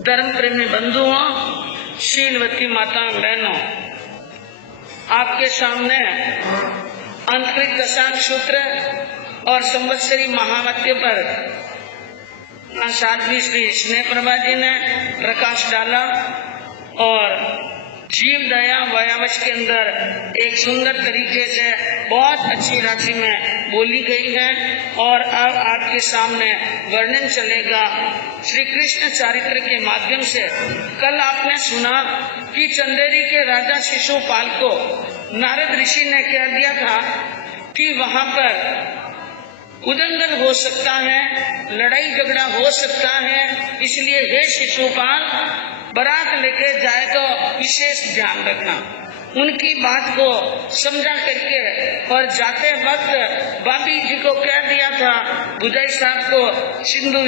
धर्म प्रेमी बंधुओं, शीलवती माता बहनों, आपके सामने आंतरिक दशांग सूत्र और संवत्सरी महावाक्य पर साध्वी श्री स्नेह प्रभा जी ने प्रकाश डाला और जीव दया व्यावश के अंदर एक सुंदर तरीके से बहुत अच्छी राशि में बोली गई है। और अब आपके सामने वर्णन चलेगा श्री कृष्ण चारित्र के माध्यम से। कल आपने सुना कि चंदेरी के राजा शिशुपाल को नारद ऋषि ने कह दिया था कि वहां पर उदंगन हो सकता है, लड़ाई झगड़ा हो सकता है, इसलिए हे शिशुपाल बारात लेके जाए तो विशेष ध्यान रखना। उनकी बात को समझा करके और जाते वक्त बाबी जी को कह दिया था, बुझाई साहब को, सिंधु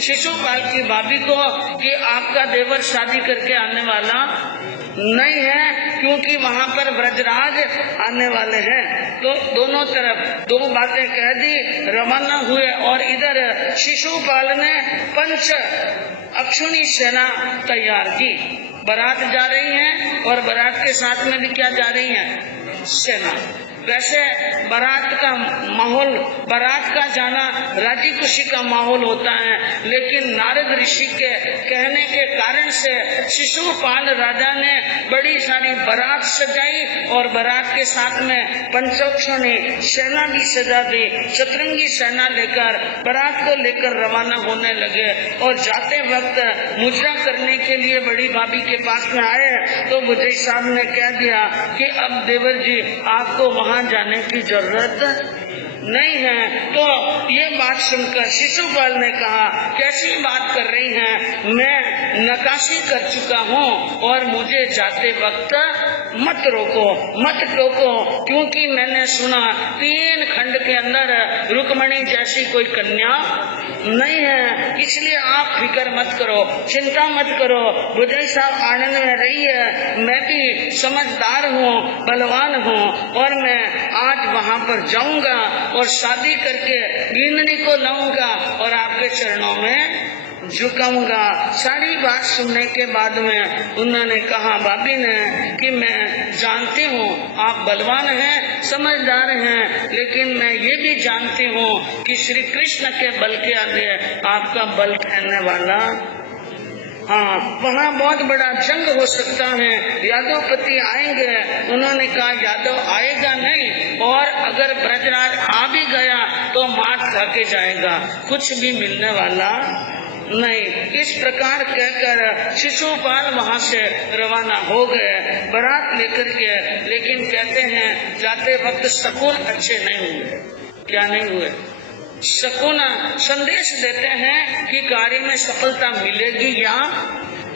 शिशुपाल की भाभी को, कि आपका देवर शादी करके आने वाला नहीं है, क्योंकि वहाँ पर ब्रजराज आने वाले हैं। तो दोनों तरफ दो बातें कह दी, रवाना हुए। और इधर शिशुपाल ने पंच अक्षुणी सेना तैयार की। बारात जा रही है और बारात के साथ में भी क्या जा रही है? सेना। वैसे बारात का माहौल, बारात का जाना राजी खुशी का माहौल होता है, लेकिन नारद ऋषि के कहने के कारण से शिशुपाल राजा ने बड़ी सारी बारात सजाई और बारात के साथ में पंचोक्षणी सेना भी सजा दी। सतरंगी सेना लेकर बारात को लेकर रवाना होने लगे और जाते वक्त मुद्रा करने के लिए बड़ी भाभी के पास में आए तो बुझई साहब ने कह दिया कि अब देवर जी आपको वहाँ जाने की जरूरत नहीं है। तो ये बात सुनकर शिशुपाल ने कहा, कैसी बात कर रही हैं, मैं नकाशी कर चुका हूँ और मुझे जाते वक्त मत रोको, मत टोको, क्योंकि मैंने सुना 3 खंड के अंदर रुक्मणी जैसी कोई कन्या नहीं है, इसलिए आप फिक्र मत करो, चिंता मत करो। बुझई साहब आनंद में रही है, मैं भी समझदार हूँ, बलवान हूँ और मैं आज वहाँ पर जाऊंगा और शादी करके बीननी को लाऊंगा और आपके चरणों में झुकाऊंगा। सारी बात सुनने के बाद में उन्होंने कहा, भाभी ने, कि मैं जानती हूँ आप बलवान हैं, समझदार हैं, लेकिन मैं ये भी जानती हूँ कि श्री कृष्ण के बल के आगे आपका बल ठहरने वाला, हाँ, वहाँ बहुत बड़ा जंग हो सकता है, यादवपति आएंगे। उन्होंने कहा यादव आएगा नहीं, और अगर ब्रजराज आ भी गया तो मार खा के जाएगा, कुछ भी मिलने वाला नहीं। इस प्रकार कहकर शिशुपाल वहाँ से रवाना हो गए बारात लेकर के। लेकिन कहते हैं जाते वक्त शकुन अच्छे नहीं हुए। क्या नहीं हुए? शकुन संदेश देते हैं कि कार्य में सफलता मिलेगी या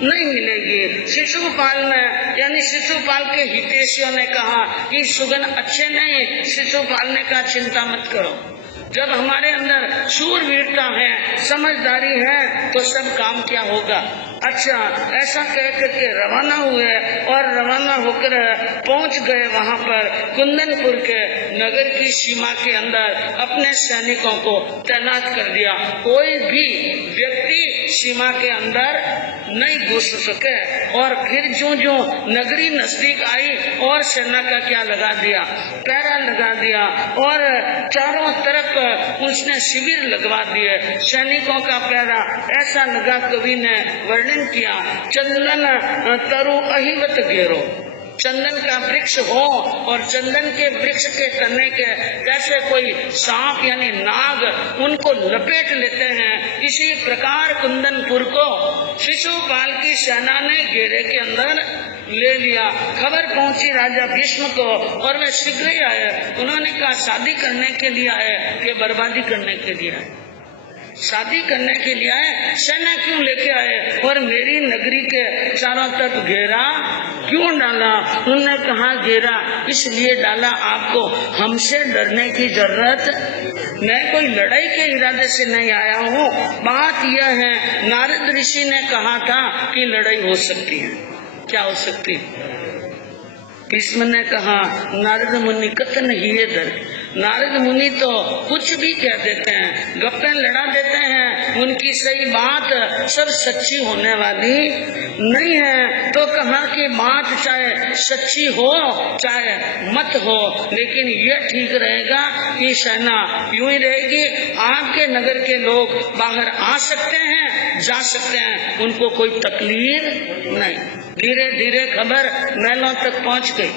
नहीं मिलेगी। शिशुपाल ने, यानी शिशुपाल के हितैषियों ने कहा कि सुगन अच्छे नहीं। शिशुपाल ने कहा चिंता मत करो, जब हमारे अंदर शूरवीरता है, समझदारी है, तो सब काम क्या होगा। अच्छा, ऐसा कह करके रवाना हुए और रवाना होकर पहुंच गए वहां पर कुंदनपुर के नगर की सीमा के अंदर। अपने सैनिकों को तैनात कर दिया, कोई भी व्यक्ति सीमा के अंदर नहीं घुस सके। और फिर जो नगरी नजदीक आई और सेना का क्या लगा दिया, पहरा लगा दिया और चारों तरफ उसने शिविर लगवा दिए। सैनिकों का पहरा ऐसा लगा, कवि ने वर्णन किया, चंदन तरु अहिवत घेरो। चंदन का वृक्ष हो और चंदन के वृक्ष के तने के जैसे कोई सांप यानी नाग उनको लपेट लेते हैं, इसी प्रकार कुंदनपुर को शिशुपाल की सेना ने घेरे के अंदर ले लिया। खबर पहुंची राजा भीष्म को और वे शीघ्र ही आए। उन्होंने कहा शादी करने के लिए आए कि बर्बादी करने के लिए आए? शादी करने के लिए आए। सेना क्यों लेके आए और मेरी नगरी के चारों तरफ घेरा क्यों डाला? उन्होंने कहा घेरा इसलिए डाला, आपको हमसे डरने की जरूरत, मैं कोई लड़ाई के इरादे से नहीं आया हूँ। बात यह है, नारद ऋषि ने कहा था कि लड़ाई हो सकती है। क्या हो सकती है? भीष्म ने कहा नारद मुनि कथन ही धर, नारद मुनि तो कुछ भी कह देते हैं, गप्पे लड़ा देते हैं, उनकी सही बात सब सच्ची होने वाली नहीं है। तो कहा कि बात चाहे सच्ची हो चाहे मत हो, लेकिन ये ठीक रहेगा कि सेना यूं ही रहेगी। आपके नगर के लोग बाहर आ सकते हैं, जा सकते हैं, उनको कोई तकलीफ नहीं। धीरे धीरे खबर महलों तक पहुंच गई।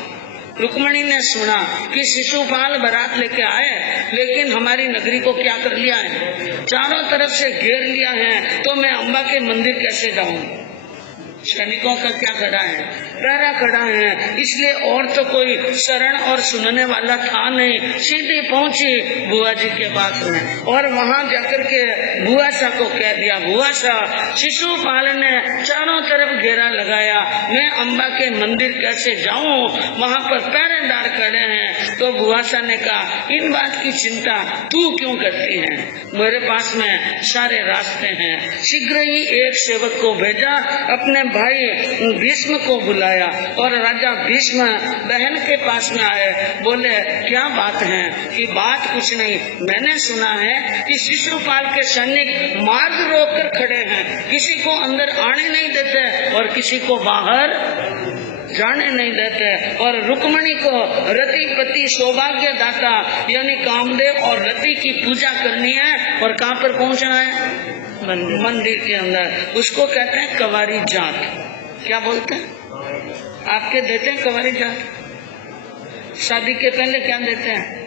रुक्मणी ने सुना कि शिशुपाल बारात लेके आए, लेकिन हमारी नगरी को क्या कर लिया है, चारों तरफ से घेर लिया है, तो मैं अम्बा के मंदिर कैसे जाऊंगी। सैनिकों का क्या खड़ा है, पहरा खड़ा है, इसलिए और तो कोई शरण और सुनने वाला था नहीं। सीधी पहुंची बुआ जी के पास में और वहां जाकर के बुआ सा को कह दिया, बुआ सा शिशुपाल ने चारों तरफ घेरा लगाया, मैं अम्बा के मंदिर कैसे जाऊं, वहां पर पहरेदार खड़े हैं। तो बुआ सा ने कहा, इन बात की चिंता तू क्यों करती है, मेरे पास में सारे रास्ते हैं। शीघ्र ही एक सेवक को भेजा, अपने भाई भीष्म को बुलाया और राजा भीष्म बहन के पास में आए। बोले, क्या बात है? कि बात कुछ नहीं, मैंने सुना है कि शिशुपाल के सैनिक मार्ग रोक कर खड़े हैं, किसी को अंदर आने नहीं देते और किसी को बाहर जाने नहीं देते। और रुक्मणी को रतिपति सौभाग्य दाता यानी कामदेव और रति की पूजा करनी है। और कहाँ पर पहुँचना है? मंदिर के अंदर। उसको कहते हैं कवारी जात। क्या बोलते हैं? आपके देते हैं कवारी जात? शादी के पहले क्या देते हैं?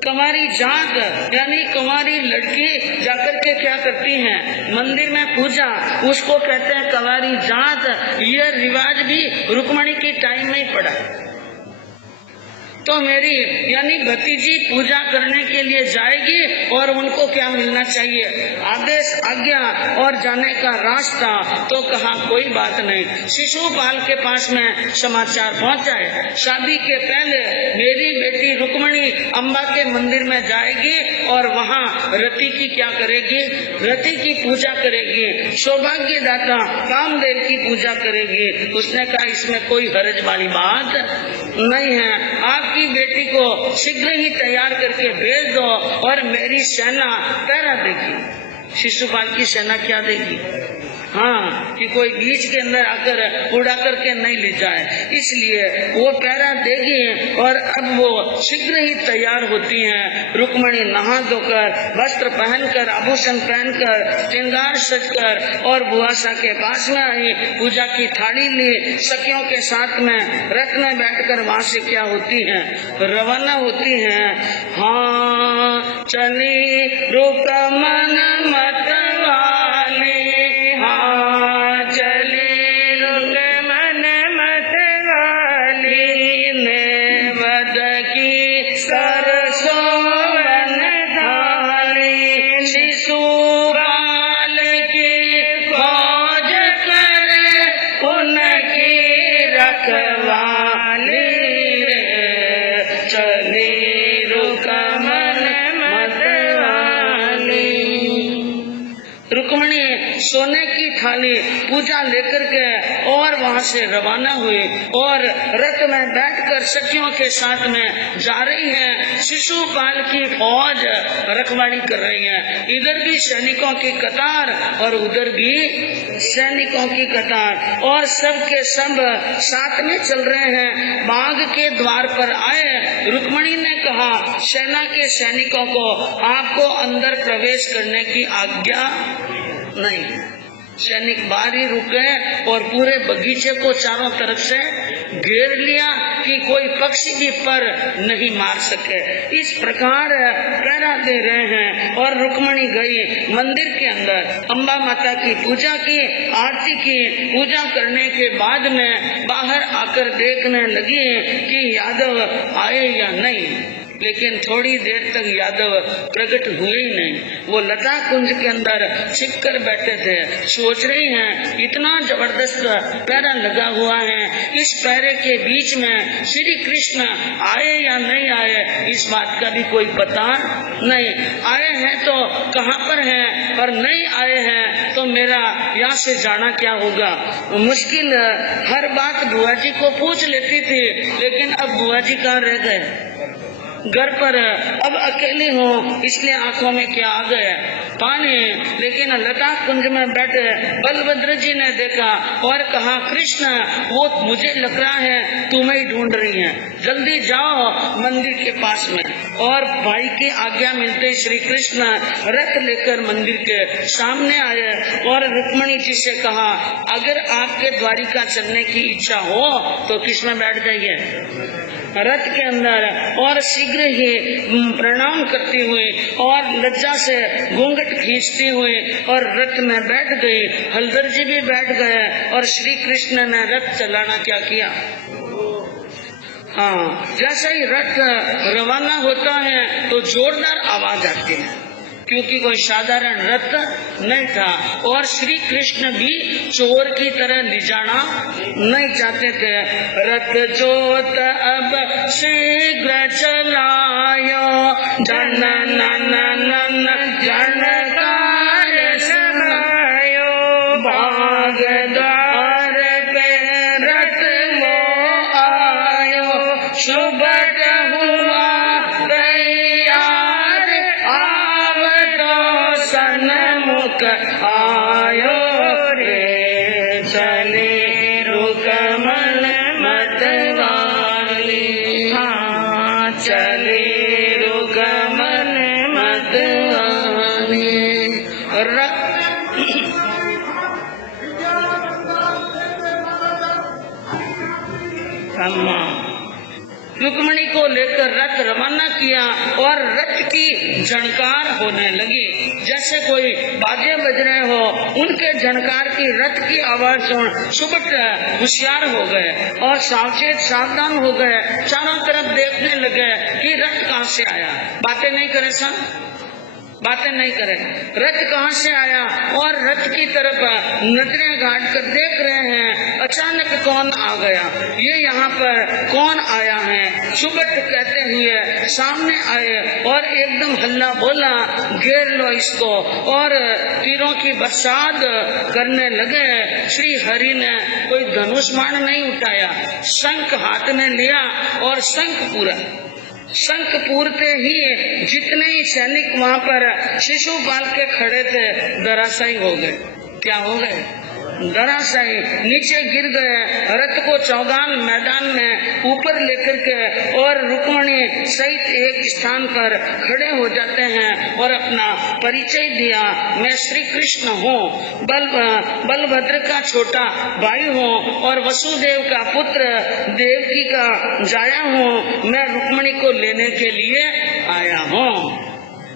कंवारी जात यानी कंवारी लड़की जाकर के क्या करती हैं? मंदिर में पूजा, उसको कहते हैं कंवारी जात। ये रिवाज भी रुक्मणी की टाइम में ही पड़ा। तो मेरी यानी भतीजी पूजा करने के लिए जाएगी और उनको क्या मिलना चाहिए? आदेश, आज्ञा और जाने का रास्ता। तो कहा कोई बात नहीं। शिशुपाल के पास में समाचार पहुंचा है, शादी के पहले मेरी बेटी रुक्मणी अम्बा के मंदिर में जाएगी और वहाँ रति की क्या करेगी? रति की पूजा करेगी, सौभाग्य दाता कामदेव की पूजा करेगी। उसने कहा इसमें कोई हर्ज वाली बात नहीं है, आपकी बेटी को शीघ्र ही तैयार करके भेज दो और मेरी सेना पहरा देगी। शिशुपाल की सेना क्या देगी? हाँ, कि कोई बीच के अंदर आकर उड़ा करके नहीं ले जाए, इसलिए वो पहरा देगी। और अब वो शीघ्र ही तैयार होती हैं। रुक्मणी नहा धोकर, वस्त्र पहनकर, आभूषण पहनकर, श्रृंगार सजकर और बुआसा के पास में आई, पूजा की थाली ली, सखियों के साथ में रथ में बैठकर वहाँ से क्या होती हैं? रवाना होती हैं। हाँ चली रुक्मण मतवाली, हाँ चली रुक्मण मतवाली, नेवद की सरसोवन थाली, शिशुपाल की फौज करे उनकी रखवाली, चली रुक्मण मतवाली। रुक्मणी सोने की थाली पूजा लेकर के और वहाँ से रवाना हुई और रथ में बैठकर सखियों के साथ में जा रही है। शिशुपाल की फौज रखवाली कर रही है, इधर भी सैनिकों की कतार और उधर भी सैनिकों की कतार, और सब के सब साथ में चल रहे हैं। बाग के द्वार पर आए, रुक्मणी ने कहा सेना के सैनिकों को आपको अंदर प्रवेश करने की आज्ञा नहीं। सैनिक बाहर ही रुक गए और पूरे बगीचे को चारों तरफ से घेर लिया कि कोई पक्षी भी पर नहीं मार सके। इस प्रकार पहरा दे रहे हैं। और रुक्मणी गई मंदिर के अंदर, अम्बा माता की पूजा की, आरती की। पूजा करने के बाद में बाहर आकर देखने लगी कि यादव आए या नहीं, लेकिन थोड़ी देर तक यादव प्रकट हुए ही नहीं। वो लता कुंज के अंदर छिप कर बैठे थे। सोच रही हैं इतना जबरदस्त पहरा लगा हुआ है, इस पहरे के बीच में श्री कृष्ण आए या नहीं आए इस बात का भी कोई पता नहीं। आए हैं तो कहाँ पर हैं, और नहीं आए हैं तो मेरा यहाँ से जाना क्या होगा। मुश्किल हर बात बुआ जी को पूछ लेती थी, लेकिन अब बुआ जी कहाँ रह गए? घर पर अब अकेली हूँ, इसलिए आंखों में क्या आ गया, पानी। लेकिन लता कुंज में बैठे बलभद्र जी ने देखा और कहा, कृष्ण वो मुझे लग रहा है तुम्हें ही ढूंढ रही है, जल्दी जाओ मंदिर के पास में। और भाई की आज्ञा मिलते श्री कृष्ण रथ लेकर मंदिर के सामने आए और रुक्मणी जी से कहा, अगर आपके द्वारिका चलने की इच्छा हो तो किसमें बैठ जाइए, रथ के अंदर। और शीघ्र ही प्रणाम करती हुई और लज्जा से घूंघट खींचती हुई और रथ में बैठ गई। हलधर जी भी बैठ गए और श्री कृष्ण ने रथ चलाना क्या किया। हाँ, जैसे ही रथ रवाना होता है तो जोरदार आवाज आती है, क्योंकि कोई साधारण रथ नहीं था और श्री कृष्ण भी चोर की तरह ले जाना नहीं चाहते थे। रथ जोत अब शीघ्र चलायो, जन नन नन जनकार समायो, बाग द्वार पे रथ लो आयो, सुबह हुआ तैयार आव तो सन्मुख आयो रे, चले रुकमल मतवाली, हाँ चले रुकमल मतवाली। रुक्मणी को लेकर रथ रवाना किया और रथ की झनकार होने लगी, जैसे कोई बाजे बज रहे हो, उनके झनकार की रथ की आवाज सुन सुबट होशियार हो गए और सावचेत सावधान हो गए, चारों तरफ देखने लगे कि रथ कहाँ से आया। बातें नहीं करे सन, बातें नहीं करे, रथ कहाँ से आया। और रथ की तरफ नजरें घाट कर देख रहे हैं, अचानक कौन आ गया, ये यहाँ पर कौन आया है। सुबट कहते हुए सामने आए और एकदम हल्ला बोला, घेर लो इसको, और तीरों की बरसात करने लगे। श्री हरि ने कोई धनुष बाण नहीं उठाया, शंख हाथ में लिया और शंख पूरते ही जितने ही सैनिक वहाँ पर शिशुपाल के खड़े थे धराशायी हो गए। क्या हो गए, धराशायी, नीचे गिर गए। रथ को चौगान मैदान में ऊपर लेकर के और रुक्मणी सहित एक स्थान पर खड़े हो जाते हैं और अपना परिचय दिया, मैं श्री कृष्ण हूँ, बलभद्र का छोटा भाई हूँ और वसुदेव का पुत्र देवकी का जाया हूँ। मैं रुक्मणी को लेने के लिए आया हूँ।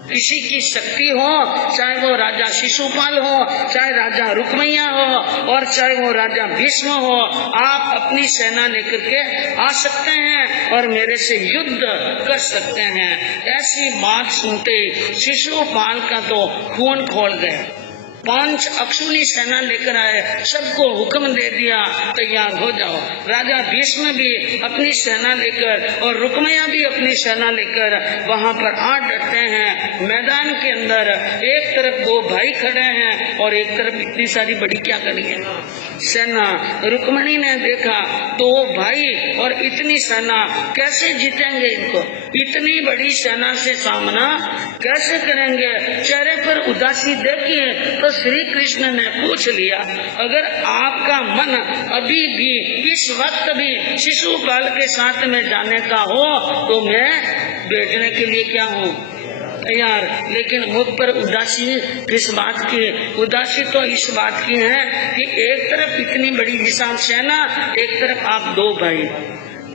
किसी की शक्ति हो, चाहे वो राजा शिशुपाल हो, चाहे राजा रुक्मैया हो और चाहे वो राजा भीष्म हो, आप अपनी सेना लेकर के आ सकते हैं और मेरे से युद्ध कर सकते हैं। ऐसी बात सुनते शिशुपाल का तो खून खोल गया। 5 अक्षुणी सेना लेकर आए, सबको हुक्म दे दिया तैयार हो जाओ। राजा भीष्म भी अपनी सेना लेकर और रुक्मैया भी अपनी सेना लेकर वहाँ पर आ डटते हैं। मैदान के अंदर एक तरफ 2 भाई खड़े हैं और एक तरफ इतनी सारी बड़ी क्या करी है सेना। रुक्मणी ने देखा 2 भाई और इतनी सेना, कैसे जीतेंगे इनको, इतनी बड़ी सेना से सामना कैसे करेंगे। चेहरे पर उदासी देखिए तो श्री कृष्ण ने पूछ लिया, अगर आपका मन अभी भी इस वक्त भी शिशुपाल के साथ में जाने का हो तो मैं भेजने के लिए क्या हूँ, तैयार। लेकिन मुख पर उदासी किस बात की, उदासी तो इस बात की है कि एक तरफ इतनी बड़ी विशाल सेना, एक तरफ आप 2 भाई,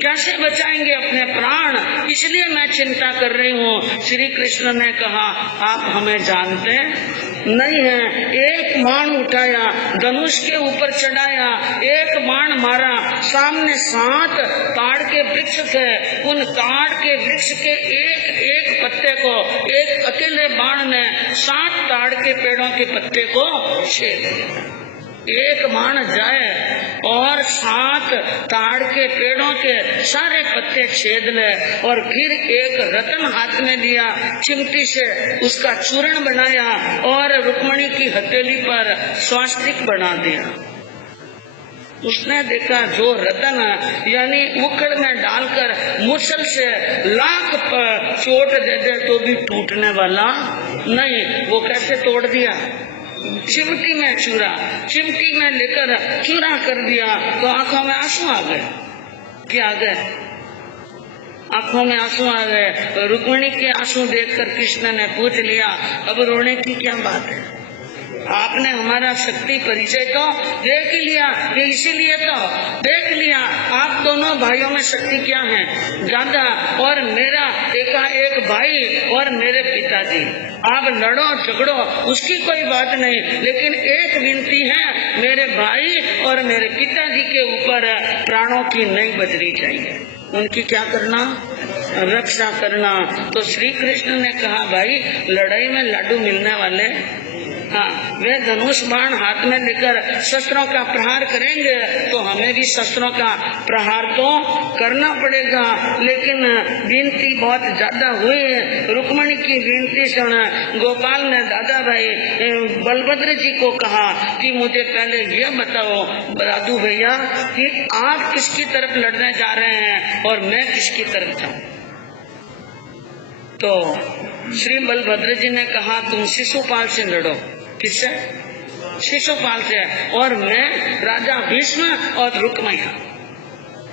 कैसे बचाएंगे अपने प्राण, इसलिए मैं चिंता कर रही हूँ। श्री कृष्ण ने कहा, आप हमें जानते नहीं है। एक बाण उठाया, धनुष के ऊपर चढ़ाया, एक बाण मारा, सामने 7 ताड़ के वृक्ष थे, उन ताड़ के वृक्ष के एक एक पत्ते को एक अकेले बाण ने 7 ताड़ के पेड़ों के पत्ते को छेद दिया। एक बाण जाए और 7 ताड़ के पेड़ों के सारे पत्ते छेद ले, और फिर एक रत्न हाथ में लिया, चिमटी से उसका चूर्ण बनाया और रुक्मणी की हथेली पर स्वास्तिक बना दिया। उसने देखा जो रतन यानी उखड़ में डालकर मुसल से लाख चोट दे दे तो भी टूटने वाला नहीं, वो कैसे तोड़ दिया? चिमटी में चूरा, चिमटी में लेकर चूरा कर दिया तो आंखों में आंसू आ गए। क्या आ गए? आंखों में आंसू आ गए। रुक्मिणी के आंसू देखकर कृष्ण ने पूछ लिया, अब रोने की क्या बात है? आपने हमारा शक्ति परिचय तो देख ही लिया, इसीलिए तो देख लिया आप दोनों भाइयों में शक्ति क्या है ज्यादा, और मेरा एकाएक भाई और मेरे पिताजी। आप लड़ो झगड़ो उसकी कोई बात नहीं, लेकिन एक विनती है, मेरे भाई और मेरे पिताजी के ऊपर प्राणों की नहीं बचनी चाहिए। उनकी क्या करना? रक्षा करना। तो श्री कृष्ण ने कहा, भाई लड़ाई में लाडू मिलने वाले, हाँ, वे धनुष बाण हाथ में लेकर शस्त्रों का प्रहार करेंगे तो हमें भी शस्त्रों का प्रहार तो करना पड़ेगा। लेकिन विनती बहुत ज्यादा हुई। रुक्मिणी की विनती सुन गोपाल ने दादा भाई बलभद्र जी को कहा कि मुझे पहले ये बताओ बरादू भैया कि आप किसकी तरफ लड़ने जा रहे हैं और मैं किसकी तरफ जाऊं? तो श्री बलभद्र जी ने कहा, तुम शिशुपाल से लड़ो। किससे? शिशुपाल से। और मैं राजा भीष्म और रुक्मैया।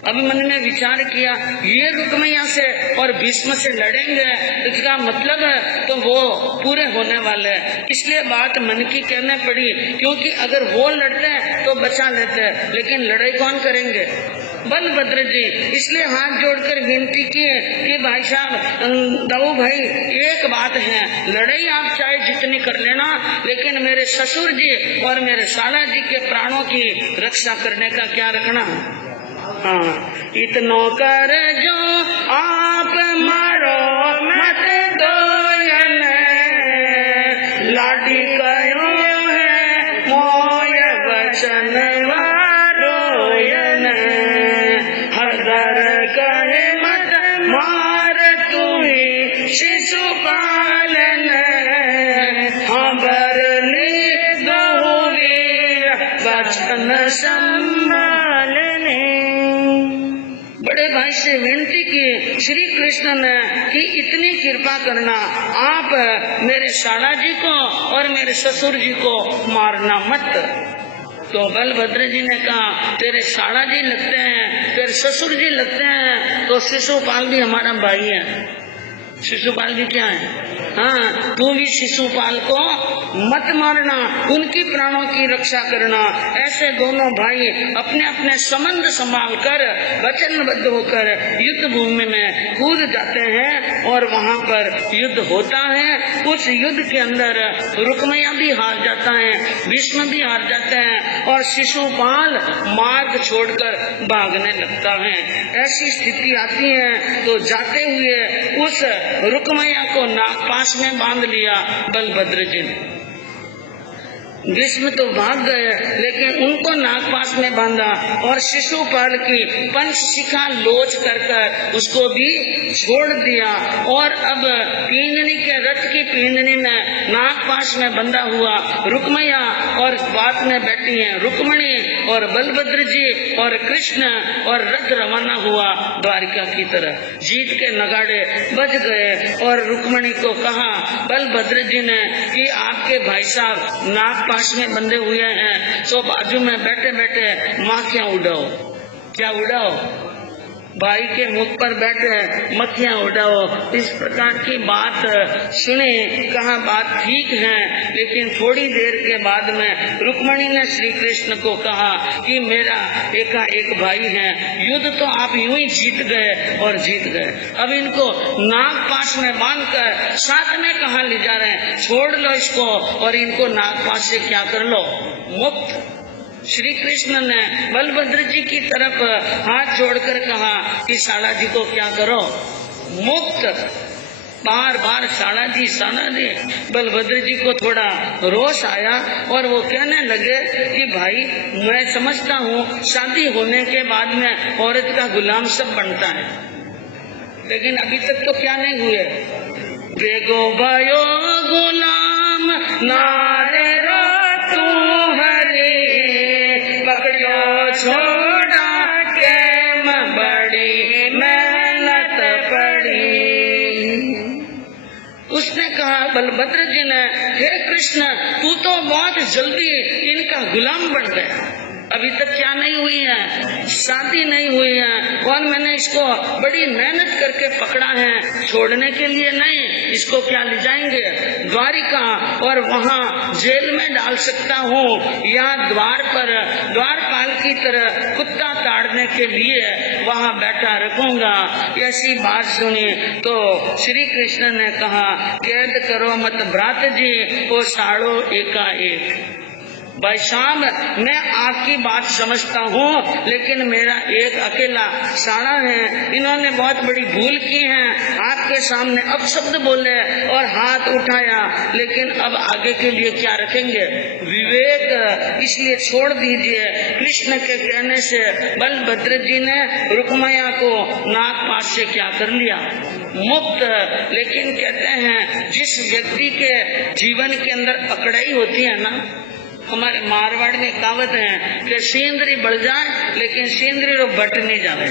अभी मन में विचार किया, ये रुक्मैया से और भीष्म से लड़ेंगे, इसका मतलब है तो वो पूरे होने वाले हैं। इसलिए बात मन की कहने पड़ी, क्योंकि अगर वो लड़ते हैं तो बचा लेते हैं, लेकिन लड़ाई कौन करेंगे? बलभद्र जी। इसलिए हाथ जोड़कर विनती की कि भाई साहब दाऊ भाई एक बात है, लड़ाई आप चाहे जितनी कर लेना, लेकिन मेरे ससुर जी और मेरे साला जी के प्राणों की रक्षा करने का क्या रखना। हाँ, इतनो कर जो आप मारो मत दोयन, लाडी कयो है मोय वचन वारोयन, हदर करे मत मार तुही शिशुपालन, हाँ बरली दोवीर वचन संभालने। बड़े भाई से विनती की श्री कृष्ण ने कि इतनी कृपा करना, आप मेरे साला जी को और मेरे ससुर जी को मारना मत। तो बलभद्र जी ने कहा, तेरे साला जी लगते हैं, तेरे ससुर जी लगते हैं, तो शिशुपाल भी हमारा भाई है। शिशुपाल भी क्या है? हाँ, तू भी शिशुपाल को मत मारना, उनकी प्राणों की रक्षा करना। ऐसे दोनों भाई अपने अपने संबंध संभाल कर वचनबद्ध होकर युद्ध भूमि में कूद जाते हैं और वहाँ पर युद्ध होता है। उस युद्ध के अंदर रुक्मैया भी हार जाता है, भीष्म भी हार जाते हैं और शिशुपाल मार्ग छोड़कर भागने लगता है। ऐसी स्थिति आती है तो जाते हुए उस रुक्मैया को नागपाश में बांध लिया बलभद्र जी ने। भीष्म तो भाग गए, लेकिन उनको नागपाश में बांधा और शिशुपाल की पंचशिखा लोच कर उसको भी छोड़ दिया। और अब पींजनी के रथ की पींजनी में नागपाश में बंधा हुआ रुक्मैया और बात में बैठी हैं रुक्मिणी और बलभद्र जी और कृष्ण, और रथ रवाना हुआ द्वारिका की तरफ। जीत के नगाड़े बज गए और रुक्मिणी को कहा बलभद्र जी ने कि आपके भाई साहब नागपाश में बंधे हुए हैं, तो बाजू में बैठे बैठे माखियां उड़ाओ। क्या उड़ाओ? भाई के मुख पर बैठे मक्खियां उड़ाओ। इस प्रकार की बात सुने, कहा बात ठीक है, लेकिन थोड़ी देर के बाद में रुक्मिणी ने श्री कृष्ण को कहा कि मेरा एकाएक भाई है, युद्ध तो आप यूं ही जीत गए और जीत गए, अब इनको नागपाश में बांधकर साथ में कहाँ ले जा रहे हैं? छोड़ लो इसको और इनको नागपाश से क्या कर लो? मुक्त। श्री कृष्ण ने बलभद्र जी की तरफ हाथ जोड़कर कहा कि साला जी को क्या करो? मुक्त। बार बार साला जी बलभद्र जी को थोड़ा रोष आया और वो कहने लगे कि भाई मैं समझता हूँ शादी होने के बाद में औरत का गुलाम सब बनता है, लेकिन अभी तक तो क्या नहीं हुए। बेगो भयो गुलाम नारे रो तू हरे, पकड़ियो छो बलभद्र जी ने, हे कृष्ण तू तो बहुत जल्दी इनका गुलाम बन गया, अभी तक क्या नहीं हुई है, शादी नहीं हुई है, और मैंने इसको बड़ी मेहनत करके पकड़ा है, छोड़ने के लिए नहीं, इसको क्या ले जाएंगे द्वारिका और वहाँ जेल में डाल सकता हूँ, या द्वार पर द्वारपाल की तरह कुत्ता ताड़ने के लिए वहाँ बैठा रखूंगा। ऐसी बात सुनी तो श्री कृष्ण ने कहा, कैद करो मत भ्रात जी, वो साड़ो एकाएक। भाई साहब, मैं आपकी बात समझता हूँ, लेकिन मेरा एक अकेला साड़ा है, इन्होंने बहुत बड़ी भूल की है, आपके सामने अपशब्द बोले और हाथ उठाया, लेकिन अब आगे के लिए क्या रखेंगे विवेक, इसलिए छोड़ दीजिए। कृष्ण के कहने से बलभद्र जी ने रुक्मया को नागपाश से क्या कर लिया, मुक्त। लेकिन कहते हैं जिस व्यक्ति के जीवन के अंदर अकड़ाई होती है ना, हमारे मारवाड़ में कहावत है कि सेंद्री बढ़ जाए लेकिन सेंद्री रो बट नहीं जाए,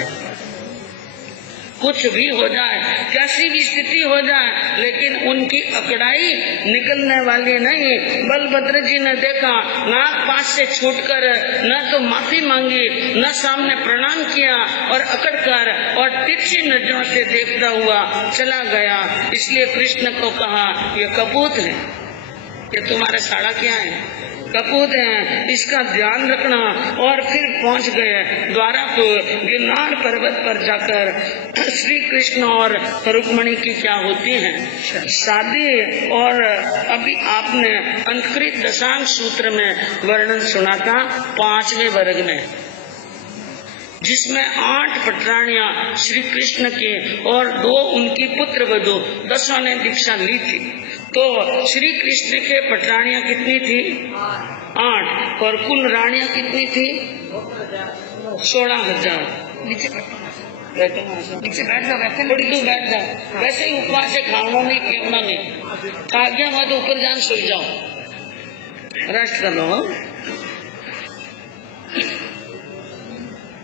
कुछ भी हो जाए, कैसी भी स्थिति हो जाए, लेकिन उनकी अकड़ाई निकलने वाली नहीं। बलभद्र जी ने देखा नागपाश से छूटकर न तो माफी मांगी, न सामने प्रणाम किया, और अकड़ कर और तिरछी नजरों से देखता हुआ चला गया। इसलिए कृष्ण को कहा, ये कपूत है, ये तुम्हारा साड़ा क्या है, कपूत है, इसका ध्यान रखना। और फिर पहुंच गए द्वारापुर, गिरनार पर्वत पर जाकर श्री कृष्ण और रुक्मणी की क्या होती है शादी। और अभी आपने अंतकृत दशांश सूत्र में वर्णन सुना था 5वें वर्ग में, जिसमें 8 पटरानियां श्री कृष्ण की और 2 उनकी पुत्र वधू 10 ने दीक्षा ली थी। तो श्री कृष्ण के पटरानियां कितनी थी 8, और कुल रानियां कितनी थी 16,000। नीचे बैठ जाओ, बड़ी दूर बैठ जाओ, वैसे ही उपवास से खाना नहीं पीना नहीं, खा गया मैं तो ऊपर जान सो जाओ, रेस्ट कर लो।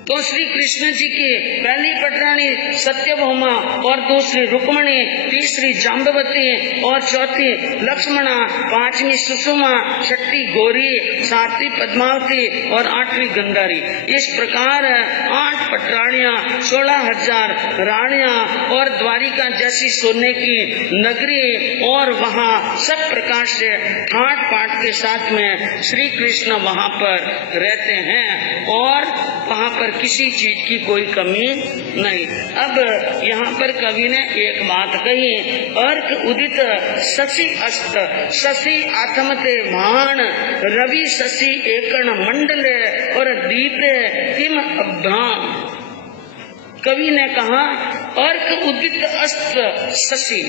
तो श्री कृष्ण जी की पहली पटरानी सत्यभामा, और दूसरी रुक्मणी, तीसरी जाम्बवती, और चौथी लक्ष्मणा, 5वीं सुषमा, 6ठी गौरी, 7वीं पद्मावती और 8वीं गंधारी। इस प्रकार 8 पटरानियां, 16,000 रानियां और द्वारिका जैसी सोने की नगरी, और वहाँ सब प्रकार से ठाट पाट के साथ में श्री कृष्ण वहाँ पर रहते हैं, और वहाँ पर किसी चीज की कोई कमी नहीं। अब यहाँ पर कवि ने एक बात कही, अर्क उदित शशि अस्त, शशि आत्मते भान, रवि शशि एकण मंडले, और दीपे तिम अभ्याम। कवि ने कहा अर्क उदित अस्त शशि,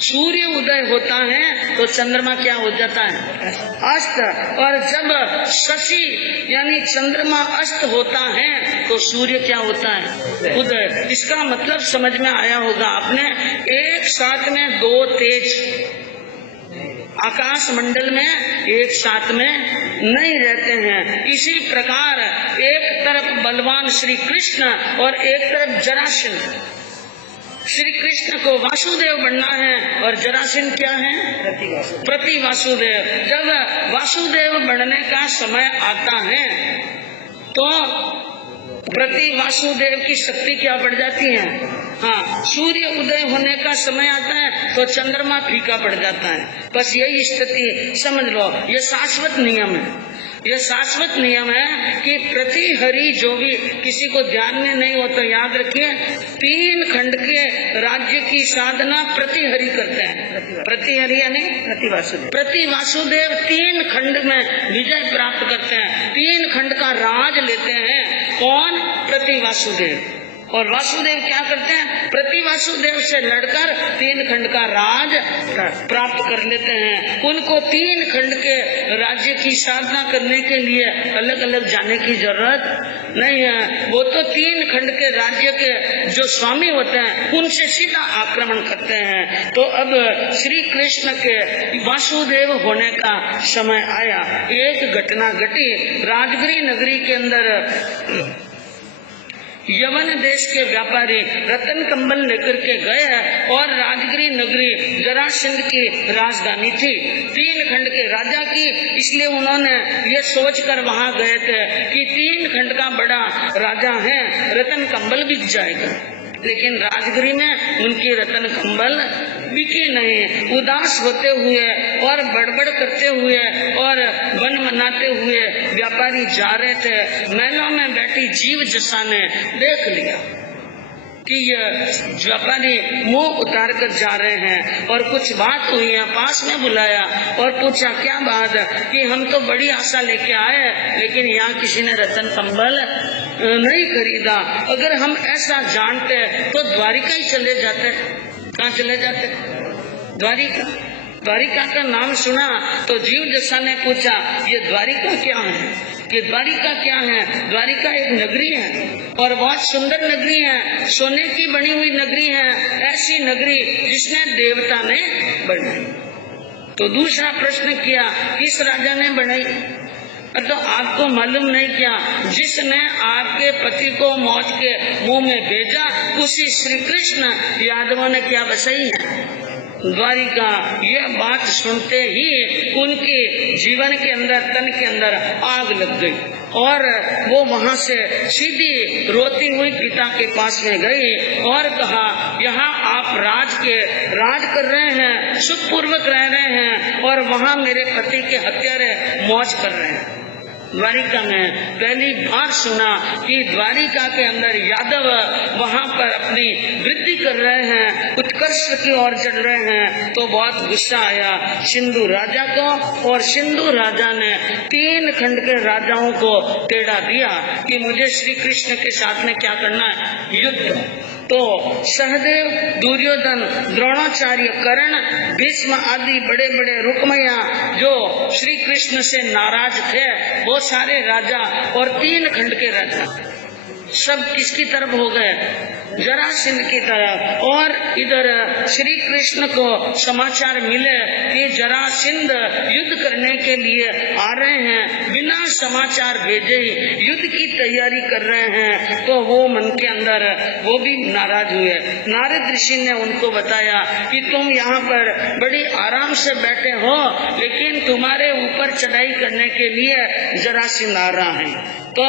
सूर्य उदय होता है तो चंद्रमा क्या हो जाता है अस्त, और जब शशि यानी चंद्रमा अस्त होता है तो सूर्य क्या होता है उदय। इसका मतलब समझ में आया होगा आपने, एक साथ में 2 तेज आकाश मंडल में एक साथ में नहीं रहते हैं। इसी प्रकार एक तरफ बलवान श्री कृष्ण और एक तरफ जरासंध। श्री कृष्ण को वासुदेव बनना है और जरासंध क्या है प्रति वासुदेव। जब वासुदेव बनने का समय आता है तो प्रति वासुदेव की शक्ति क्या बढ़ जाती है। हाँ, सूर्य उदय होने का समय आता है तो चंद्रमा फीका पड़ जाता है। बस यही स्थिति समझ लो, ये शाश्वत नियम है। यह शाश्वत नियम है कि प्रति हरि जो भी किसी को ध्यान में नहीं हो तो याद रखिए, 3 खंड के राज्य की साधना प्रति हरि करते हैं। प्रति हरि यानी प्रति वासुदेव 3 खंड में विजय प्राप्त करते हैं, 3 खंड का राज लेते हैं। कौन? प्रति वासुदेव। और वासुदेव क्या करते हैं? प्रति वासुदेव से लड़कर 3 खंड का राज प्राप्त कर लेते हैं। उनको 3 खंड के राज्य की साधना करने के लिए अलग अलग जाने की जरूरत नहीं है। वो तो 3 खंड के राज्य के जो स्वामी होते हैं उनसे सीधा आक्रमण करते हैं। तो अब श्री कृष्ण के वासुदेव होने का समय आया। एक घटना घटी राजगिरी नगरी के अंदर। यवन देश के व्यापारी रतन कंबल लेकर के गए और राजगिरी नगरी जरासंध की राजधानी थी, 3 खंड के राजा की, इसलिए उन्होंने ये सोचकर वहां गए थे कि 3 खंड का बड़ा राजा है, रतन कंबल बिक जाएगा। लेकिन राजगिरी में उनकी रतन कंबल बिकी नहीं। उदास होते हुए और बड़बड़ करते हुए और वन मनाते हुए व्यापारी जा रहे थे। महलों में बैठी जीव जसा ने देख लिया कि ये व्यापारी मुंह उतार कर जा रहे हैं और कुछ बात हुई है। पास में बुलाया और पूछा क्या बात कि हम तो बड़ी आशा लेके आए, लेकिन यहाँ किसी ने रतन कंबल नहीं खरीदा। अगर हम ऐसा जानते तो द्वारिका ही चले जाते। कहाँ चले जाते? द्वारिका। द्वारिका का नाम सुना तो जीव जसा ने पूछा ये द्वारिका क्या है? ये द्वारिका क्या है? द्वारिका एक नगरी है और बहुत सुंदर नगरी है, सोने की बनी हुई नगरी है, ऐसी नगरी जिसने देवता ने बनाई। तो दूसरा प्रश्न किया किस राजा ने बनाई? तो आपको मालूम नहीं क्या जिसने आपके पति को मौत के मुंह में भेजा उसी श्री कृष्ण यादवों ने क्या बसाई है द्वारिका। यह बात सुनते ही उनके जीवन के अंदर, तन के अंदर आग लग गई और वो वहां से सीधी रोती हुई पिता के पास में गई और कहा यहाँ आप राज कर रहे हैं, सुखपूर्वक रह रहे हैं और वहाँ मेरे पति के हत्यारे मौज कर रहे हैं। द्वारिका में पहली बार सुना कि द्वारिका के अंदर यादव वहाँ पर अपनी वृद्धि कर रहे हैं, उत्कर्ष की ओर चढ़ रहे हैं, तो बहुत गुस्सा आया सिंधु राजा को और सिंधु राजा ने 3 खंड के राजाओं को टेढ़ा दिया कि मुझे श्री कृष्ण के साथ में क्या करना है, युद्ध। तो सहदेव, दुर्योधन, द्रोणाचार्य, कर्ण, भीष्म आदि बड़े बड़े रुक्मया जो श्री कृष्ण से नाराज थे वो सारे राजा और 3 खंड के राजा सब किसकी तरफ हो गए? जरासंध की तरफ। और इधर श्री कृष्ण को समाचार मिले कि जरासंध युद्ध करने के लिए आ रहे हैं, बिना समाचार भेजे युद्ध की तैयारी कर रहे हैं, तो वो मन के अंदर वो भी नाराज हुए। नारद ऋषि ने उनको बताया कि तुम यहाँ पर बड़ी आराम से बैठे हो, लेकिन तुम्हारे ऊपर चढ़ाई करने के लिए जरासंध आ रहा है। तो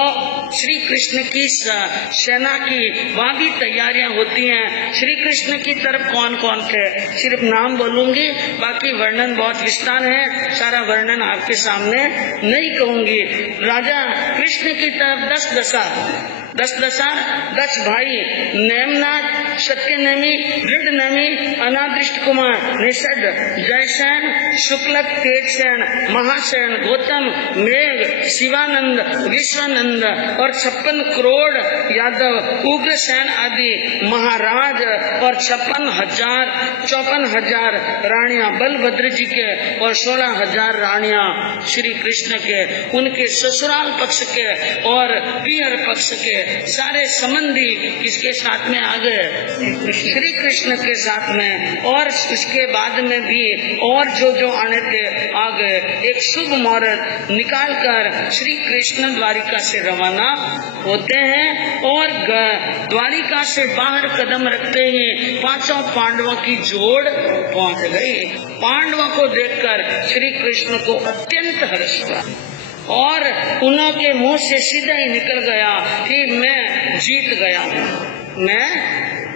श्री कृष्ण की सेना की वहाँ भी तैयारियां होती हैं। श्री कृष्ण की तरफ कौन कौन थे सिर्फ नाम बोलूंगी, बाकी वर्णन बहुत विस्तार है, सारा वर्णन आपके सामने नहीं कहूंगी। राजा कृष्ण की तरफ 10 भाई नेमनाथ, सत्यनेमी, दृढ़नेमी, अनादृष्ट कुमार, निषद, जयसेन, शुक्लक, तेजसेन, महासेन, गौतम, मेघ, शिवानंद, विश्वानंद और 56 करोड़ यादव, उग्रसेन आदि महाराज और 54,000 रानियां बलभद्र जी के और 16,000 रानियां श्री कृष्ण के, उनके ससुराल पक्ष के और पियर पक्ष के सारे संबंधी किसके साथ में आ गए? श्री कृष्ण के साथ में। और उसके बाद में भी और जो आने थे आ गए। एक शुभ मुहूर्त निकाल कर श्री कृष्ण द्वारिका से रवाना होते हैं और द्वारिका से बाहर कदम रखते ही 5 पांडवों की जोड़ पहुंच गई। पांडवों को देखकर श्री कृष्ण को अत्यंत हर्ष हुआ और उनके मुंह से सीधा ही निकल गया कि मैं जीत गया हूँ, मैं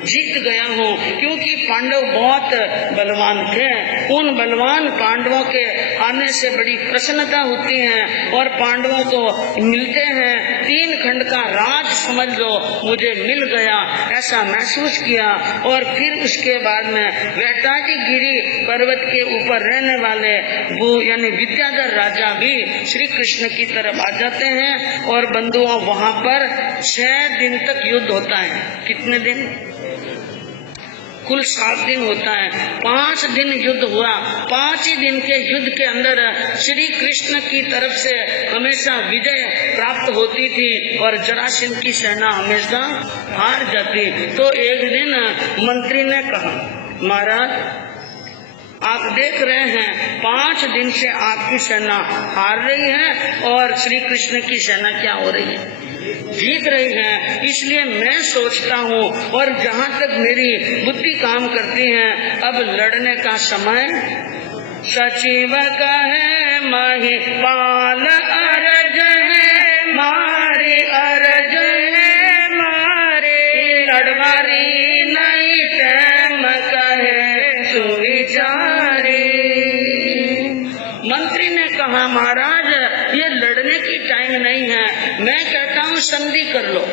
जीत गया हूँ। क्योंकि पांडव बहुत बलवान थे, उन बलवान पांडवों के आने से बड़ी प्रसन्नता होती है और पांडवों को मिलते हैं 3 खंड का राज समझ लो मुझे मिल गया, ऐसा महसूस किया। और फिर उसके बाद में वैताटिगिरी पर्वत के ऊपर रहने वाले वो यानी विद्याधर राजा भी श्री कृष्ण की तरफ आ जाते हैं और बंधुओं वहाँ पर 6 दिन तक युद्ध होता है। कितने दिन? कुल 7 दिन होता है। 5 दिन युद्ध हुआ। 5 ही दिन के युद्ध के अंदर श्री कृष्ण की तरफ से हमेशा विजय प्राप्त होती थी और जरासंध की सेना हमेशा हार जाती। तो एक दिन मंत्री ने कहा महाराज आप देख रहे हैं 5 दिन से आपकी सेना हार रही है और श्री कृष्ण की सेना क्या हो रही है, जीत रही हैं। इसलिए मैं सोचता हूँ और जहाँ तक मेरी बुद्धि काम करती है, अब लड़ने का समय सचिव का है, महिपाल अरज है मारे, अरज है मारे, लड़वारी नहीं टैम कहे सुविचारे। मंत्री ने कहा महाराज ये लड़ने की टाइम नहीं है, मैं कहता हूँ संधि कर लो।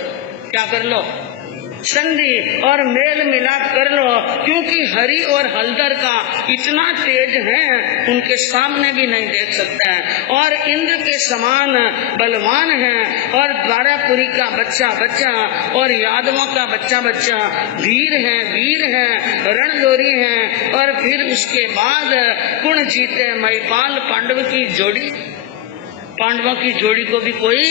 क्या कर लो? संधि और मेल मिलाप कर लो, क्योंकि हरि और हलदर का इतना तेज है उनके सामने भी नहीं देख सकता है, और इंद्र के समान बलवान है, और द्वारापुरी का बच्चा बच्चा और यादवों का बच्चा बच्चा वीर है, रणदोरी है। और फिर उसके बाद गुण जीते महिपाल पांडव की जोड़ी, पांडवों की जोड़ी को भी कोई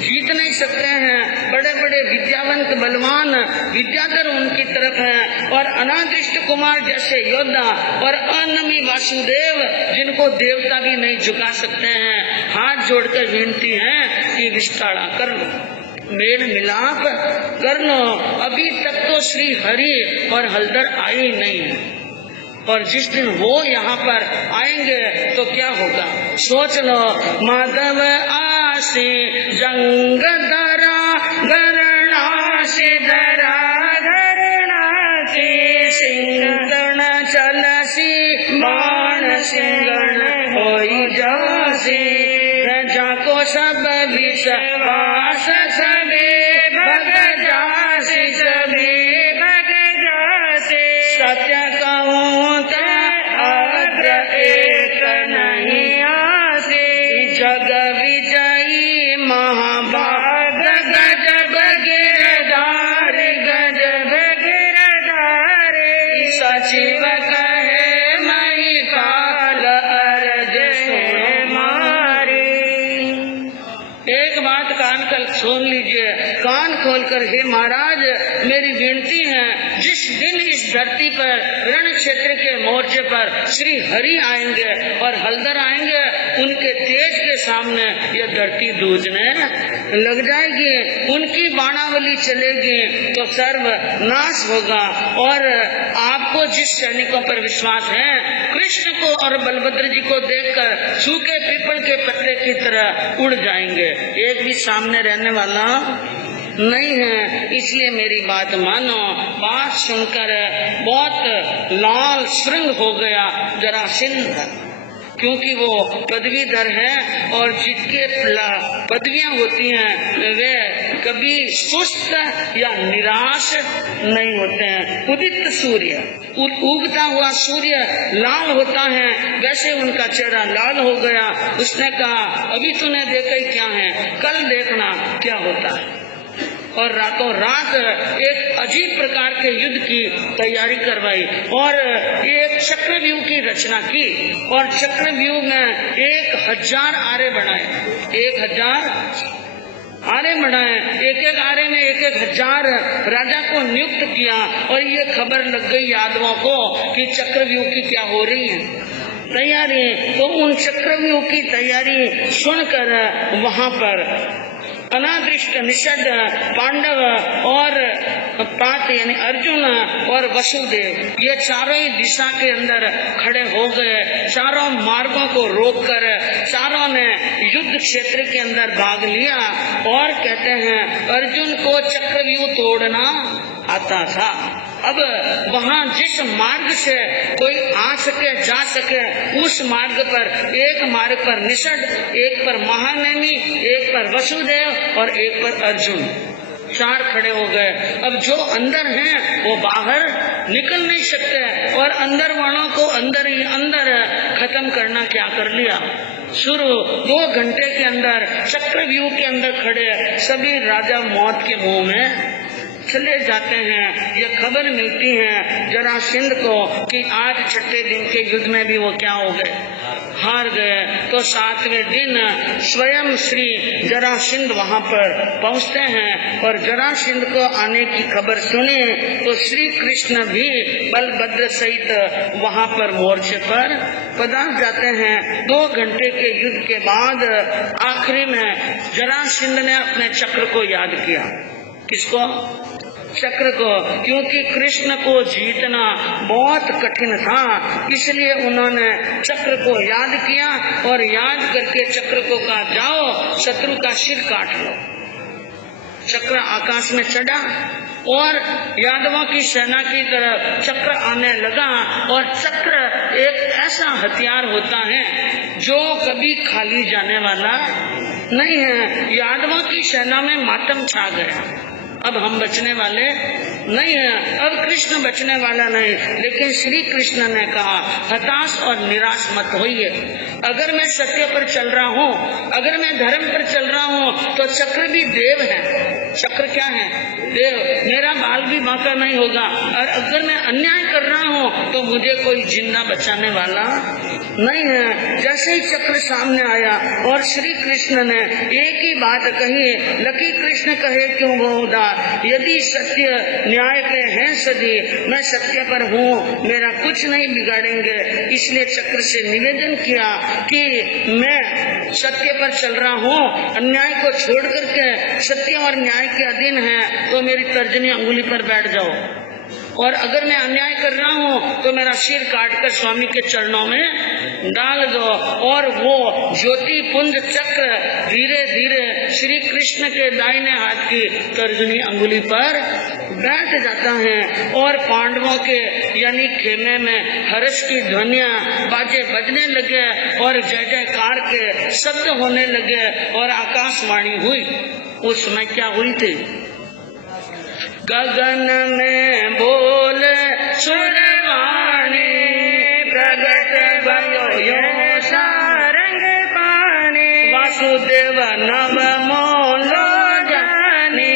जीत नहीं सकते हैं। बड़े बड़े विद्यावंत बलवान विद्याधर उनकी तरफ है, और अनादृष्ट कुमार जैसे योद्धा और अनमी वासुदेव जिनको देवता भी नहीं झुका सकते हैं। हाथ जोड़कर विनती है कि विस्तारा कर लो, मेल मिलाप कर लो। अभी तक तो श्री हरि और हलदर आए ही नहीं है, और जिस दिन वो यहाँ पर आएंगे तो क्या होगा सोच लो। माधव आसे जंग धरा, गरणा से धरा, गरणा के सिंगण चलसी, बाण सिंगण होई जासी, जाको सब विश्वास सबे भग जासी, सबे भग जासी। सत्य कहूँ एक नहीं आसे, जग विजयी महाभाग गजब गिरधार, गजब गिरधार। सचिव कहे महिपाल अरज है मारे। एक बात कान कर सुन लीजिए, कान खोलकर, हे महाराज मेरी विनती है, जिस दिन इस धरती पर रण क्षेत्र के मोर्चे पर श्री हरि आएंगे और हलदर आएंगे, उनके तेज के सामने यह धरती दूजने लग जाएगी। उनकी बाणावली चलेगी तो सर्व नाश होगा। और आपको जिस सैनिकों पर विश्वास है, कृष्ण को और बलभद्र जी को देखकर सूखे पीपल के पत्ते की तरह उड़ जाएंगे, एक भी सामने रहने वाला नहीं है। इसलिए मेरी बात मानो। बात सुनकर बहुत लाल श्रृंग हो गया जरासंध, क्योंकि वो पदवीधर है, और जिनके पदवियां होती हैं वे कभी सुस्त या निराश नहीं होते हैं। उदित सूर्य, उगता हुआ सूर्य लाल होता है, वैसे उनका चेहरा लाल हो गया। उसने कहा अभी तूने देखा ही क्या है, कल देखना क्या होता है। और रातों रात एक अजीब प्रकार के युद्ध की तैयारी करवाई, और एक चक्रव्यूह की रचना की, और चक्रव्यूह में 1000 आरे बनाए, 1000 आरे बनाए। एक एक आरे में 1000 राजा को नियुक्त किया, और ये खबर लग गई यादवों को कि चक्रव्यूह की क्या हो रही है तैयारी। तो उन चक्रव्यूह की तैयारी सुनकर वहाँ पर अनादृष्ट निषद पांडव और प्रात यानी अर्जुन और वसुदेव, ये चारों ही दिशा के अंदर खड़े हो गए। चारों मार्गों को रोककर चारों ने युद्ध क्षेत्र के अंदर भाग लिया, और कहते हैं अर्जुन को चक्रव्यूह तोड़ना आता था। अब वहाँ जिस मार्ग से कोई आ सके जा सके, उस मार्ग पर, एक मार्ग पर निषद, एक पर महानेमी, एक पर वसुदेव और एक पर अर्जुन, 4 खड़े हो गए। अब जो अंदर हैं वो बाहर निकल नहीं सकते, और अंदर वालों को अंदर ही अंदर खत्म करना क्या कर लिया शुरू। 2 घंटे के अंदर चक्रव्यूह के अंदर खड़े सभी राजा मौत के मुंह में चले जाते हैं। ये खबर मिलती है जरासंध को कि आज छठे दिन के युद्ध में भी वो क्या हो गए, हार गए। तो 7वें दिन स्वयं श्री जरासंध वहां पर पहुंचते हैं और जरासंध को आने की खबर सुनी तो श्री कृष्ण भी बलभद्र सहित वहां पर मोर्चे पर पधार जाते हैं। 2 घंटे के युद्ध के बाद आखिरी में जरासंध ने अपने चक्र को याद किया। किसको? चक्र को, क्योंकि कृष्ण को जीतना बहुत कठिन था, इसलिए उन्होंने चक्र को याद किया और याद करके चक्र को कहा जाओ शत्रु का सिर काट लो। चक्र आकाश में चढ़ा और यादवों की सेना की तरफ चक्र आने लगा। और चक्र एक ऐसा हथियार होता है जो कभी खाली जाने वाला नहीं है। यादवों की सेना में मातम छा गया, अब हम बचने वाले नहीं हैं, अब कृष्ण बचने वाला नहीं। लेकिन श्री कृष्ण ने कहा हताश और निराश मत होइए। अगर मैं सत्य पर चल रहा हूँ, अगर मैं धर्म पर चल रहा हूँ तो चक्र भी देव है। चक्र क्या है? देव। मेरा बाल भी बांका नहीं होगा। और अगर मैं अन्याय कर रहा हूँ तो मुझे कोई जिंदा बचाने वाला नहीं है। जैसे ही चक्र सामने आया और श्री कृष्ण ने एक ही बात कही, लकी कृष्ण कहे क्यों बहुधा, यदि सत्य न्याय के हैं सदी, मैं सत्य पर हूँ, मेरा कुछ नहीं बिगाड़ेंगे। इसलिए चक्र से निवेदन किया कि मैं सत्य पर चल रहा हूँ, अन्याय को छोड़ करके सत्य और न्याय के अधीन है तो मेरी तर्जनी अंगुली पर बैठ जाओ, और अगर मैं अन्याय कर रहा हूँ तो मेरा सिर काटकर स्वामी के चरणों में डाल दो। और वो ज्योति पुंज चक्र धीरे धीरे श्री कृष्ण के दाहिने हाथ की तर्जनी अंगुली पर बैठ जाता है। और पांडवों के यानी खेमे में हर्ष की ध्वनियां बाजे बजने लगे और जय जयकार के शब्द होने लगे और आकाशवाणी हुई। उस समय क्या हुई थी? गगन में बोल सुरवाणी, प्रगट भयो यो सारंग पाणी, वासुदेव नव मोलो जानी,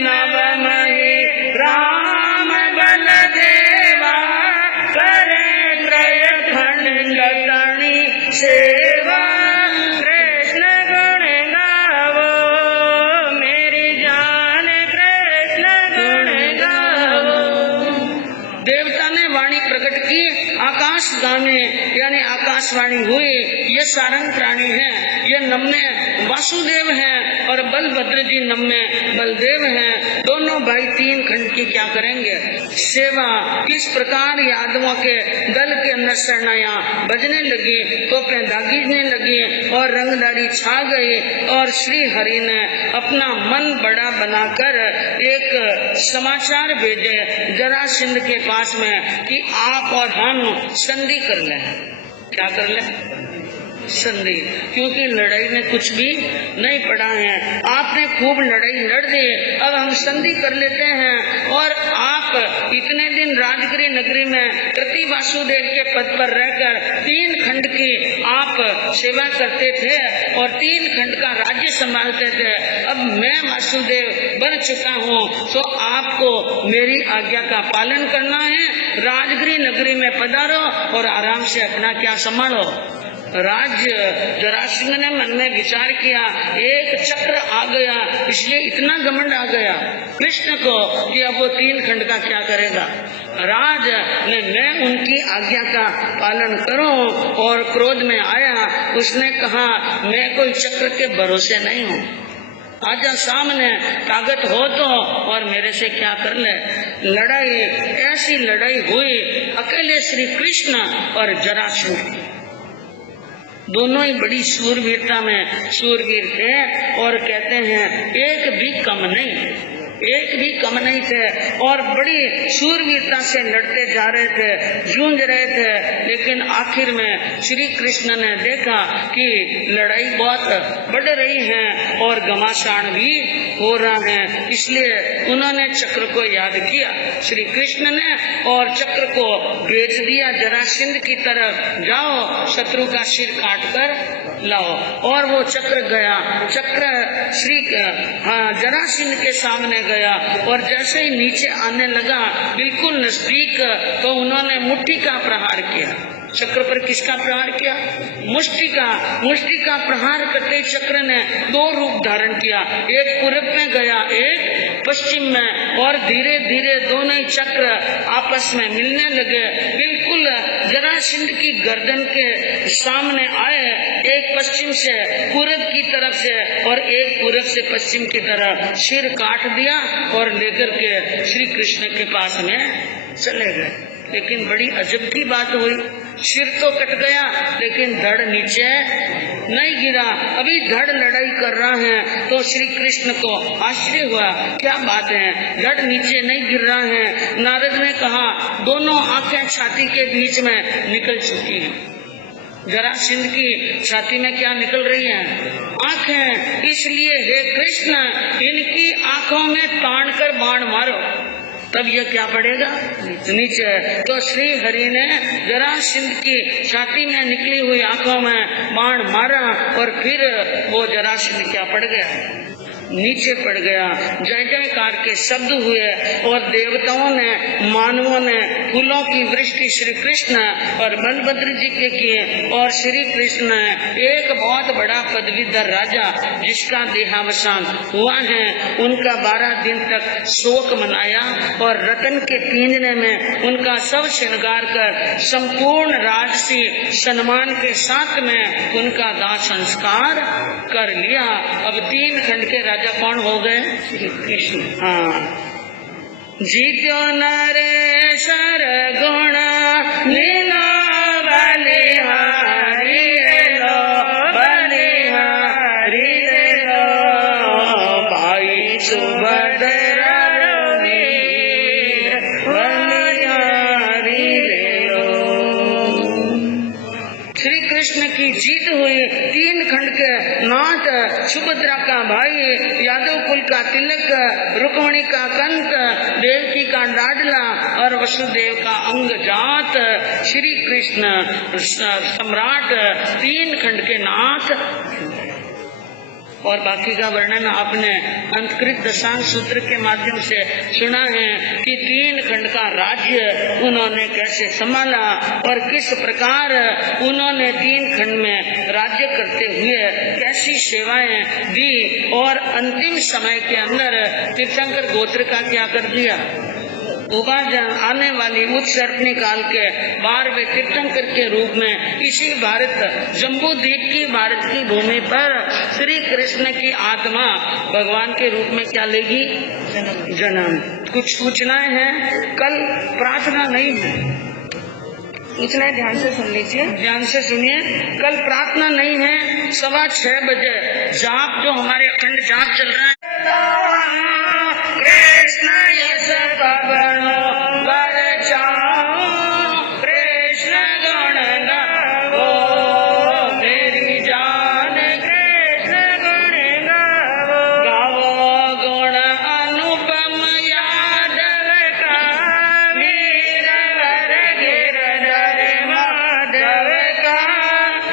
नव मही राम बलदेवा, करे त्रय खंड गतनी सेवा, कृष्ण गुण गावो मेरी जान, कृष्ण गुण गावो। देवता ने वाणी प्रकट की, आकाश गाने यानी आकाशवाणी हुई। ये सारंग प्राणी है, ये नम्य वासुदेव हैं और बलभद्र जी नम्य बलदेव हैं। दोनों भाई 3 खंड की क्या करेंगे? सेवा। किस प्रकार यादवों के दल के अंदर शरणाइयां बजने लगी, तोपें दागीजने लगी और रंगदारी छा गई। और श्री हरि ने अपना मन बड़ा बनाकर एक समाचार भेजे जरासंध के पास में कि आप और हम संधि कर लें। क्या कर लें? संधि। क्योंकि लड़ाई में कुछ भी नहीं पड़ा है, आपने खूब लड़ाई लड़ दी, अब हम संधि कर लेते हैं। और आप इतने दिन राजगिरी नगरी में प्रति वासुदेव के पद पर रहकर 3 खंड की आप सेवा करते थे और 3 खंड का राज्य संभालते थे। अब मैं वासुदेव बन चुका हूँ तो आपको मेरी आज्ञा का पालन करना है। राजगिरी नगरी में पधारो और आराम से अपना क्या संभालो, राज्य। जरासंध ने मन में विचार किया, एक चक्र आ गया इसलिए इतना घमंड आ गया कृष्ण को कि अब वो 3 खंड का क्या करेगा। राज ने मैं उनकी आज्ञा का पालन करूं। और क्रोध में आया, उसने कहा मैं कोई चक्र के भरोसे नहीं हूँ, आजा सामने, ताकत हो तो और मेरे से क्या कर ले। लड़ाई, ऐसी लड़ाई हुई अकेले श्री कृष्ण और जरासंध। दोनों ही बड़ी शूरवीरता में शूरवीर थे और कहते हैं एक भी कम नहीं थे और बड़ी शूरवीरता से लड़ते जा रहे थे, जूझ रहे थे। लेकिन आखिर में श्री कृष्ण ने देखा कि लड़ाई बहुत बढ़ रही है और घमासान भी हो रहा है, इसलिए उन्होंने चक्र को याद किया श्री कृष्ण ने और चक्र को भेज दिया जरासंध की तरफ, जाओ शत्रु का सिर काट कर लाओ। और वो चक्र गया, चक्र श्री जरासंध के सामने गया और जैसे ही नीचे आने लगा बिल्कुल नजदीक, तो उन्होंने मुट्ठी का प्रहार किया। चक्र पर किसका प्रहार किया? मुष्टि का प्रहार करते चक्र ने दो रूप धारण किया, एक पूरब में गया, एक पश्चिम में, और धीरे धीरे दोनों ही चक्र आपस में मिलने लगे। बिल्कुल जरासंध की गर्दन के सामने आए, एक पश्चिम से पूरब की तरफ से और एक पूरब से पश्चिम की तरफ, सिर काट दिया और लेकर के श्री कृष्ण के पास में चले गए। लेकिन बड़ी अजब की बात हुई, सिर तो कट गया लेकिन धड़ नीचे नहीं गिरा। अभी धड़ लड़ाई कर रहा है तो श्री कृष्ण को आश्चर्य हुआ, क्या बात है, धड़ नीचे नहीं गिर रहा है। नारद ने कहा दोनों आंखें छाती के बीच में निकल चुकी हैं। जरासंध की छाती में क्या निकल रही है? आंखें। इसलिए हे कृष्ण, इनकी आंखों में तान कर बाण मारो, तब ये क्या पड़ेगा? नीचे। तो श्री हरि ने जरासंध की छाती में निकली हुई आंखों में बाण मारा और फिर वो जरासंध क्या पड़ गया? नीचे पड़ गया। जय जयकार के शब्द हुए और देवताओं ने, मानवों ने फूलों की वृष्टि श्री कृष्ण और बलभद्र जी के किए। और श्री कृष्ण एक बहुत बड़ा पदवीधर राजा जिसका देहावसान हुआ है, उनका 12 दिन तक शोक मनाया और रतन के पिंजरे में उनका सब श्रृंगार कर संपूर्ण राजसी सम्मान के साथ में उनका दाह संस्कार कर लिया। अब 3 खंड के राजा कौन हो गए? श्री कृष्ण। हाँ, जीत्यो नरेश्वर गुण लीला बलिहारी लो, बलिहारी लो, भाई सुभद्रा बलिहारी लो। श्री कृष्ण की जीत हुई। 3 खंड के नाथ, सुभद्रा का भाई, यादव कुल का तिलक, रुक्मणी का कंत, देवकी का लाडला और वसुदेव का अंग जात श्री कृष्ण सम्राट 3 खंड के नाथ। और बाकी का वर्णन आपने अंतकृत दशांग सूत्र के माध्यम से सुना है कि 3 खंड का राज्य उन्होंने कैसे संभाला और किस प्रकार उन्होंने 3 खंड में राज्य करते हुए कैसी सेवाएं दी और अंतिम समय के अंदर तीर्थंकर गोत्र का क्या कर दिया। आने वाली उत्सर्पणी काल के 12वें तीर्थंकर के रूप में इसी भारत जम्बू द्वीप की भारत की भूमि पर श्री कृष्ण की आत्मा भगवान के रूप में क्या लेगी? जन्म। कुछ सूचनाएं हैं, कल प्रार्थना नहीं है, सूचनाएं ध्यान से सुन लीजिए, ध्यान से सुनिए। कल प्रार्थना नहीं है। 6:15 बजे जाप, जो हमारे अखंड जाप चल रहा है, कृष्ण यश पवनो बरचाओ, कृष्ण गुण गाओ, मेरी जान कृष्ण गुण गाओ, गाओ गुण अनुपम यादव का, वीर वर गिरधर माधव का,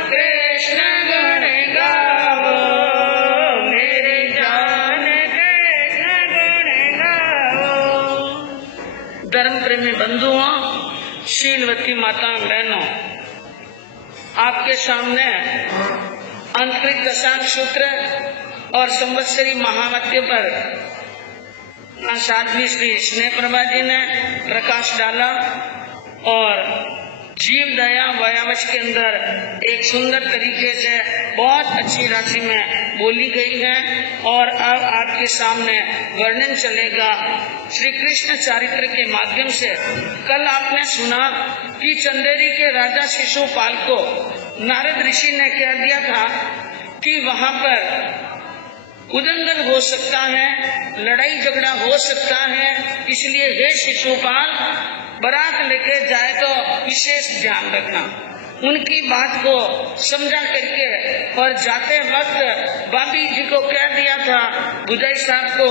कृष्ण गुण गाओ, मेरी जान कृष्ण गुण गाओ। धर्म प्रेमी बंधुओं, शीलवती माता बहनों, आपके सामने अंतरिक दशांग सूत्र और संवत्सरी महावाक्य पर साध्वी श्री स्नेह प्रभा जी ने प्रकाश डाला और जीव दया व्यावश के अंदर एक सुंदर तरीके से बहुत अच्छी राशि में बोली गई है। और अब आपके सामने वर्णन चलेगा श्री कृष्ण चारित्र के माध्यम से। कल आपने सुना कि चंदेरी के राजा शिशुपाल को नारद ऋषि ने कह दिया था कि वहां पर उदंगन हो सकता है, लड़ाई झगड़ा हो सकता है, इसलिए हे शिशुपाल, बारात लेके जाए तो विशेष ध्यान रखना। उनकी बात को समझा करके और जाते वक्त बाबी जी को कह दिया था, बुधाई साहब को